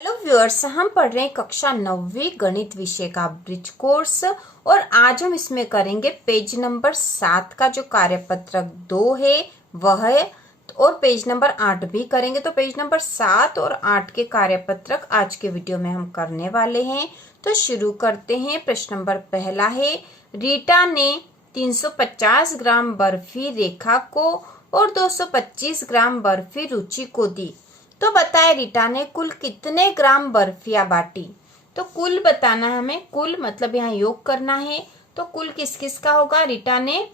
Hello viewers, हम पढ़ रहे हैं कक्षा 9वीं गणित विषय का ब्रिज कोर्स। और आज हम इसमें करेंगे पेज नंबर 7 का जो कार्यपत्रक 2 है वह है, और पेज नंबर 8 भी करेंगे। तो पेज नंबर 7 और 8 के कार्यपत्रक आज के वीडियो में हम करने वाले हैं। तो शुरू करते हैं। प्रश्न नंबर पहला है, रीटा ने 350 ग्राम बर्फी रेखा को और 225 ग्राम बर्फी रुचि को दी। तो बताए रीटा ने कुल कितने ग्राम बर्फियां बांटी। तो कुल बताना है हमें, कुल मतलब यहाँ योग करना है। तो कुल किस किस का होगा। रीटा ने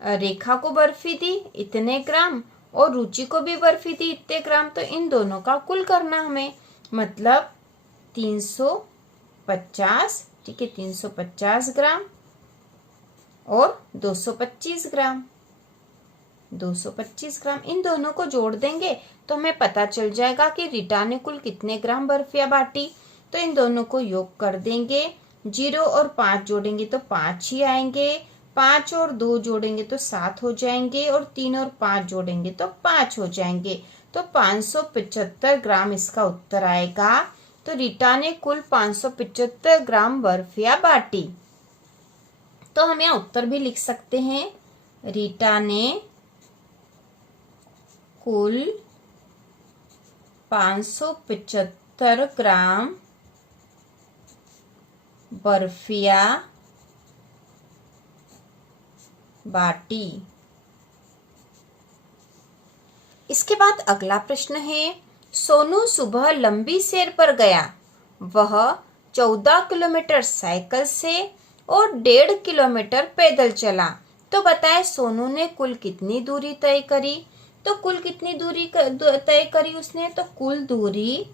रेखा को बर्फी दी इतने ग्राम और रुचि को भी बर्फी दी इतने ग्राम। तो इन दोनों का कुल करना हमें, मतलब 350, ठीक है, 350 ग्राम और 225 ग्राम। 225 ग्राम इन दोनों को जोड़ देंगे तो हमें पता चल जाएगा कि रीटा ने कुल कितने ग्राम बर्फियां बांटी। तो इन दोनों को योग कर देंगे। 0 और 5 जोड़ेंगे तो 5 ही आएंगे। 5 और 2 जोड़ेंगे तो 7 हो जाएंगे और 3 और 5 जोड़ेंगे तो 5 हो जाएंगे। तो 575 ग्राम इसका उत्तर आएगा। तो रीटा ने कुल 575 ग्राम बर्फियां बांटी। तो हम यहाँ उत्तर भी लिख सकते हैं, रीटा ने कुल 575 ग्राम बर्फियां बाटी। इसके बाद अगला प्रश्न है, सोनू सुबह लंबी सैर पर गया। वह 14 किलोमीटर साइकिल से और 1.5 किलोमीटर पैदल चला। तो बताए सोनू ने कुल कितनी दूरी तय करी। तो कुल कितनी दूरी तय करी उसने। तो कुल दूरी,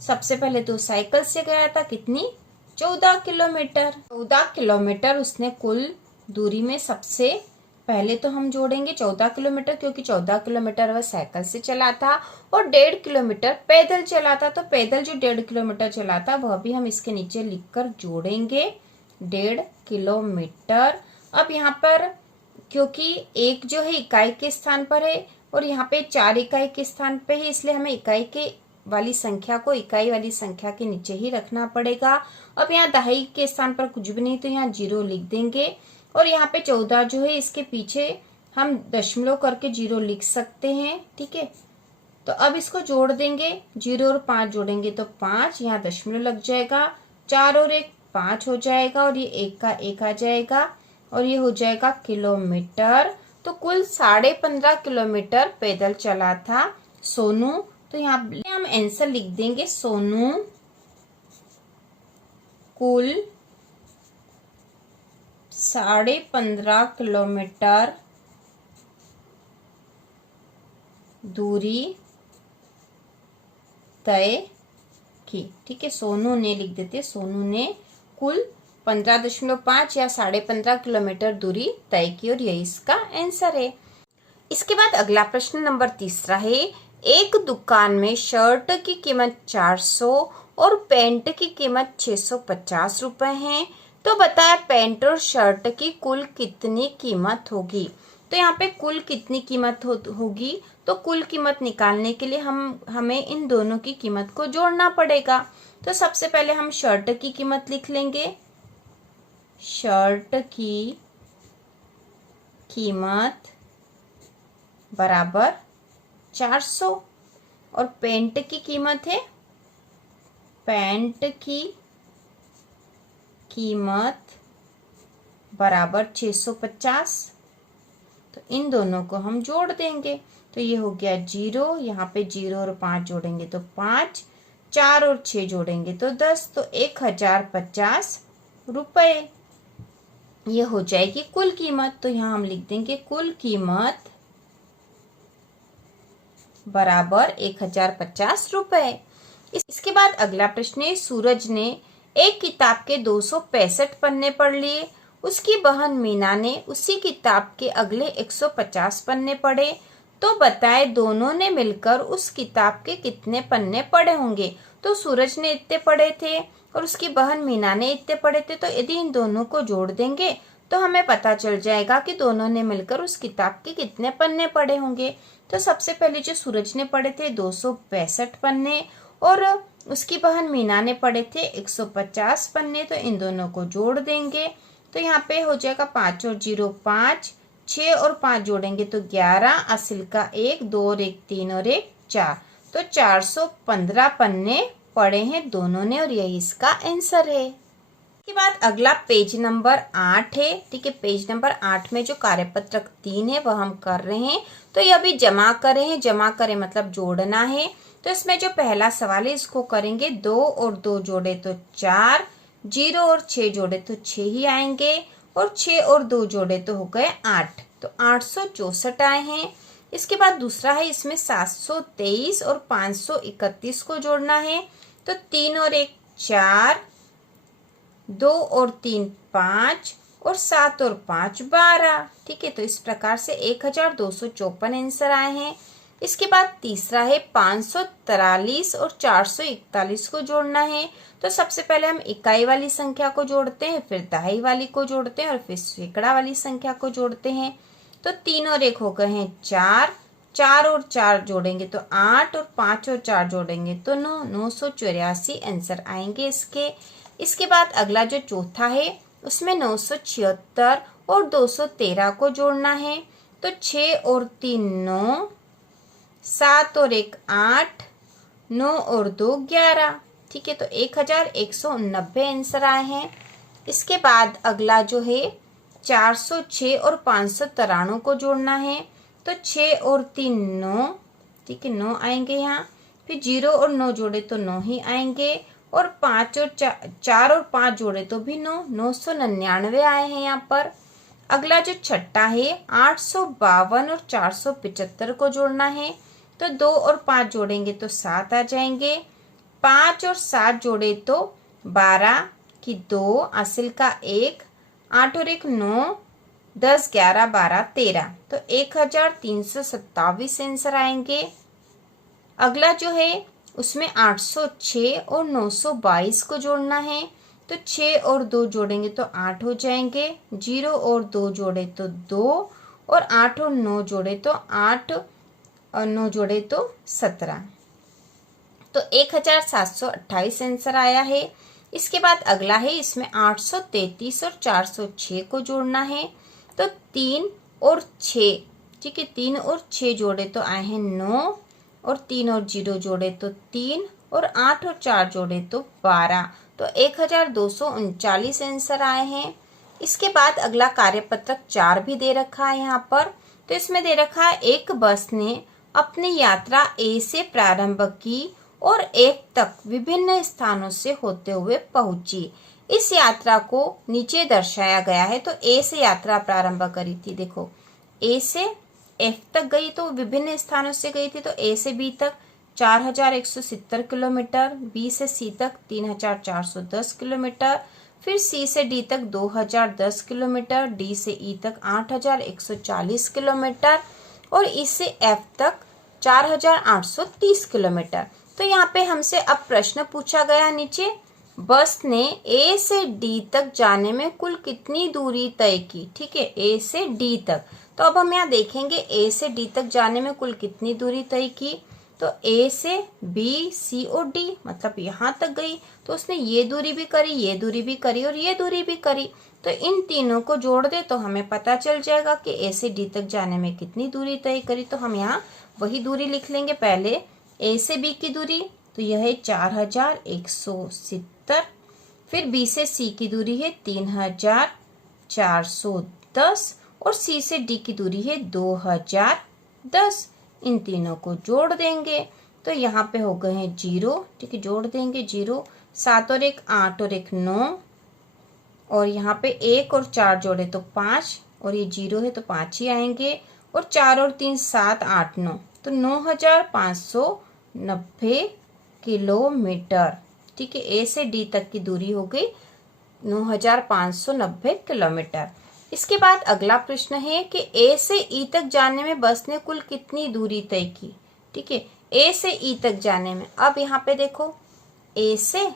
सबसे पहले तो साइकिल से गया था, कितनी, 14 किलोमीटर। 14 किलोमीटर उसने कुल दूरी में सबसे पहले तो हम जोड़ेंगे 14 किलोमीटर, क्योंकि 14 किलोमीटर वह साइकिल से चला था और 1.5 किलोमीटर पैदल चला था। तो पैदल जो 1.5 किलोमीटर चला था वह भी हम इसके नीचे लिखकर जोड़ेंगे, 1.5 किलोमीटर। अब यहाँ पर क्योंकि एक जो है इकाई के स्थान पर है और यहाँ पे 4 इकाई के स्थान पे है, इसलिए हमें इकाई के वाली संख्या को इकाई वाली संख्या के नीचे ही रखना पड़ेगा। अब यहाँ दहाई के स्थान पर कुछ भी नहीं तो यहाँ 0 लिख देंगे। और यहाँ पे 14 जो है इसके पीछे हम दशमलव करके 0 लिख सकते हैं, ठीक है। तो अब इसको जोड़ देंगे, 0 और 5 जोड़ेंगे तो 5, यहाँ दशमलव लग जाएगा, 4 और 1 5 हो जाएगा और ये 1 का 1 आ जाएगा और ये हो जाएगा किलोमीटर। तो कुल 15.5 किलोमीटर पैदल चला था सोनू। तो यहाँ हम आंसर लिख देंगे, सोनू कुल 15.5 किलोमीटर दूरी तय की, ठीक है। सोनू ने लिख देते, सोनू ने कुल 15.5 या 15.5 किलोमीटर दूरी तय की और यही इसका आंसर है। इसके बाद अगला प्रश्न नंबर 3 है, एक दुकान में शर्ट की कीमत 400 और पैंट की कीमत 650 रुपए है। तो बताया पैंट और शर्ट की कुल कितनी कीमत होगी। तो यहाँ पे कुल कितनी कीमत होगी। तो कुल कीमत निकालने के लिए हमें इन दोनों की कीमत को जोड़ना पड़ेगा। तो सबसे पहले हम शर्ट की कीमत लिख लेंगे, शर्ट की कीमत बराबर 400 और पैंट की कीमत है, पैंट की कीमत बराबर 650। तो इन दोनों को हम जोड़ देंगे तो ये हो गया 0, यहाँ पे 0 और 5 जोड़ेंगे तो 5, 4 और 6 जोड़ेंगे तो 10, तो 1050 रुपए ये हो जाएगी कुल कीमत। तो यहाँ हम लिख देंगे कुल कीमत बराबर 1050 रुपए। इसके बाद अगला प्रश्न है, सूरज ने एक किताब के 265 पन्ने पढ़ लिए। उसकी बहन मीना ने उसी किताब के अगले 150 पन्ने पढ़े। तो बताए दोनों ने मिलकर उस किताब के कितने पन्ने पढ़े होंगे। तो सूरज ने इतने पढ़े थे और उसकी बहन मीना ने इतने पढ़े थे। तो यदि इन दोनों को जोड़ देंगे तो हमें पता चल जाएगा कि दोनों ने मिलकर उस किताब के कितने पन्ने पढ़े होंगे। तो सबसे पहले जो सूरज ने पढ़े थे 265 पन्ने और उसकी बहन मीना ने पढ़े थे 150 पन्ने, तो इन दोनों को जोड़ देंगे। तो यहाँ पे हो जाएगा 5 और 0 5, 6 और 5 जोड़ेंगे तो 11, असिल का 1, 2 और 1 3 और 1 4, तो 415 पन्ने पढ़े हैं दोनों ने और यही इसका आंसर है। इसके बाद अगला पेज नंबर 8 है। ठीक है, पेज नंबर 8 में जो कार्यपत्रक 3 है वह हम कर रहे हैं। तो ये अभी जमा करे हैं, जमा करें मतलब जोड़ना है। तो इसमें जो पहला सवाल है इसको करेंगे, 2 और 2 जोड़े तो 4, 0 और 6 जोड़े तो 6 ही आएंगे, और 6 और 2 जोड़े तो हो गए 8, तो 864 आए हैं। इसके बाद दूसरा है, इसमें 723 और 531 को जोड़ना है। तो 3 और 1 4, 2 और 3 5 और 7 और 5 12। ठीक है, तो इस प्रकार से 1254 आंसर आए हैं। इसके बाद तीसरा है 543 और 441 को जोड़ना है। तो सबसे पहले हम इकाई वाली संख्या को जोड़ते हैं, फिर दहाई वाली को जोड़ते हैं और फिर सैकड़ा वाली संख्या को जोड़ते हैं। तो 3 और 1 हो गए हैं 4, 4 और 4 जोड़ेंगे तो 8 और 5 और 4 जोड़ेंगे तो 9, 984 आंसर आएंगे इसके। इसके बाद अगला जो चौथा है उसमें 976 और 213 को जोड़ना है। तो 6 और 3 9, 7 और 1 8, 9 और 2 11। ठीक है, तो 1189 आंसर आए हैं। इसके बाद अगला जो है 406 और 593 को जोड़ना है। तो 6 और 3 9, ठीक है 9 आएंगे यहाँ, फिर 0 और 9 जोड़े तो 9 ही आएंगे, और 5 और 4 और 5 जोड़े तो भी 9, 999 आए हैं यहाँ पर। अगला जो छठा है 852 और 475 को जोड़ना है। तो 2 और 5 जोड़ेंगे तो 7 आ जाएंगे, 5 और 7 जोड़े तो 12 की 2, असिल का 1, 8 और 1 9, 10 11 12 13, तो 1327 आंसर आएंगे। अगला जो है उसमें 806 और 922 को जोड़ना है। तो 6 और 2 जोड़ेंगे तो 8 हो जाएंगे, 0 और 2 जोड़े तो 2, और 8 और 9 जोड़े तो 8 और 9 जोड़े तो 17, तो 1728 आंसर आया है। इसके बाद अगला है, इसमें 833 और 406 को जोड़ना है। तो 3 और 6, ठीक है 3 और 6 जोड़े तो आए हैं 9, और 3 और 0 जोड़े तो 3, और 8 और 4 जोड़े तो 12, तो 1239 आंसर आए हैं। इसके बाद अगला कार्यपत्रक 4 भी दे रखा है यहाँ पर। तो इसमें दे रखा है, एक बस ने अपनी यात्रा ए से प्रारंभ की और एक तक विभिन्न स्थानों से होते हुए पहुंची। इस यात्रा को नीचे दर्शाया गया है। तो ए से यात्रा प्रारंभ करी थी, देखो ए से एफ तक गई तो विभिन्न स्थानों से गई थी। तो ए से बी तक 4170 किलोमीटर, बी से सी तक 3410 किलोमीटर, फिर सी से डी तक 2010 किलोमीटर, डी से ई तक 8140 किलोमीटर, और ई से एफ तक 4830 किलोमीटर। तो यहाँ पे हमसे अब प्रश्न पूछा गया नीचे, बस ने ए से डी तक जाने में कुल कितनी दूरी तय की। ठीक है, ए से डी तक। तो अब हम यहाँ देखेंगे ए से डी तक जाने में कुल कितनी दूरी तय की। तो ए से बी सी और डी मतलब यहाँ तक गई, तो उसने ये दूरी भी करी, ये दूरी भी करी और ये दूरी भी करी। तो इन तीनों को जोड़ दे तो हमें पता चल जाएगा कि ए से डी तक जाने में कितनी दूरी तय करी। तो हम यहाँ वही दूरी लिख लेंगे। पहले ए से बी की दूरी, तो यह है 4170, फिर बी से सी की दूरी है 3410, और सी से डी की दूरी है 2010। इन तीनों को जोड़ देंगे तो यहाँ पे हो गए हैं 0, ठीक है जोड़ देंगे 0, 7 और 1 8 और 1 9, और यहाँ पे 1 और 4 जोड़े तो 5, और ये 0 है तो 5 ही आएंगे, और 4 और 3 7 8 9, तो 9590 किलोमीटर। ठीक है, ए से डी तक की दूरी हो गई 9590 किलोमीटर। इसके बाद अगला प्रश्न है कि ए से ई तक जाने में बस ने कुल कितनी दूरी तय की। ठीक है, ए से ई तक जाने में, अब यहाँ पे देखो ए से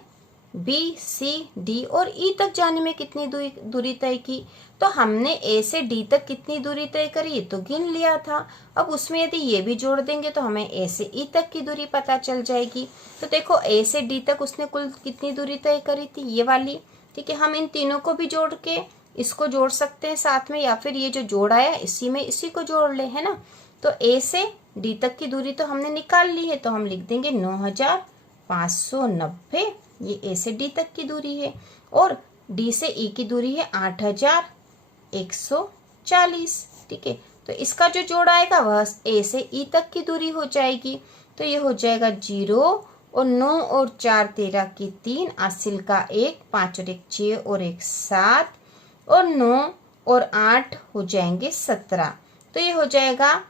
बी, सी, डी और ई तक जाने में कितनी दूरी तय की। तो हमने ए से डी तक कितनी दूरी तय करी तो गिन लिया था। अब उसमें यदि ये भी जोड़ देंगे तो हमें ए से ई तक की दूरी पता चल जाएगी। तो देखो ए से डी तक उसने कुल कितनी दूरी तय करी थी, ये वाली। ठीक है, हम इन तीनों को भी जोड़ के इसको जोड़ सकते हैं साथ में, या फिर ये जो जोड़ आया इसी में इसी को जोड़ ले, है ना। तो ए से डी तक की दूरी तो हमने निकाल ली है, तो हम लिख देंगे 9590, ये ए से डी तक की दूरी है। और डी से ई की दूरी है 8140। ठीक है, तो इसका जो जोड़ आएगा वह ए से ई तक की दूरी हो जाएगी। तो ये हो जाएगा 0 और 9 और 4 13 की 3, आसिल का 1, 5 और 1 6 और 1 7 और 9 और 8 हो जाएंगे 17। तो ये हो जाएगा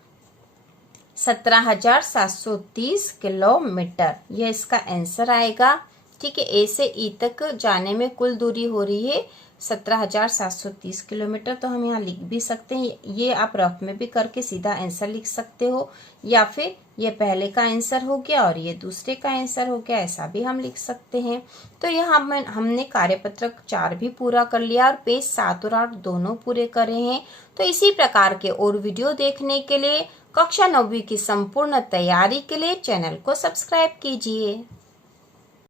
17,730 किलोमीटर, यह इसका आंसर आएगा। ठीक है, ए से ई तक जाने में कुल दूरी हो रही है 17,730 किलोमीटर। तो हम यहाँ लिख भी सकते हैं, ये आप रफ में भी करके सीधा आंसर लिख सकते हो, या फिर ये पहले का आंसर हो गया और ये दूसरे का आंसर हो गया, ऐसा भी हम लिख सकते हैं। तो यहाँ हमने कार्यपत्रक 4 भी पूरा कर लिया और पेज 7 और 8 दोनों पूरे करे हैं। तो इसी प्रकार के और वीडियो देखने के लिए कक्षा 9वीं की संपूर्ण तैयारी के लिए चैनल को सब्सक्राइब कीजिए।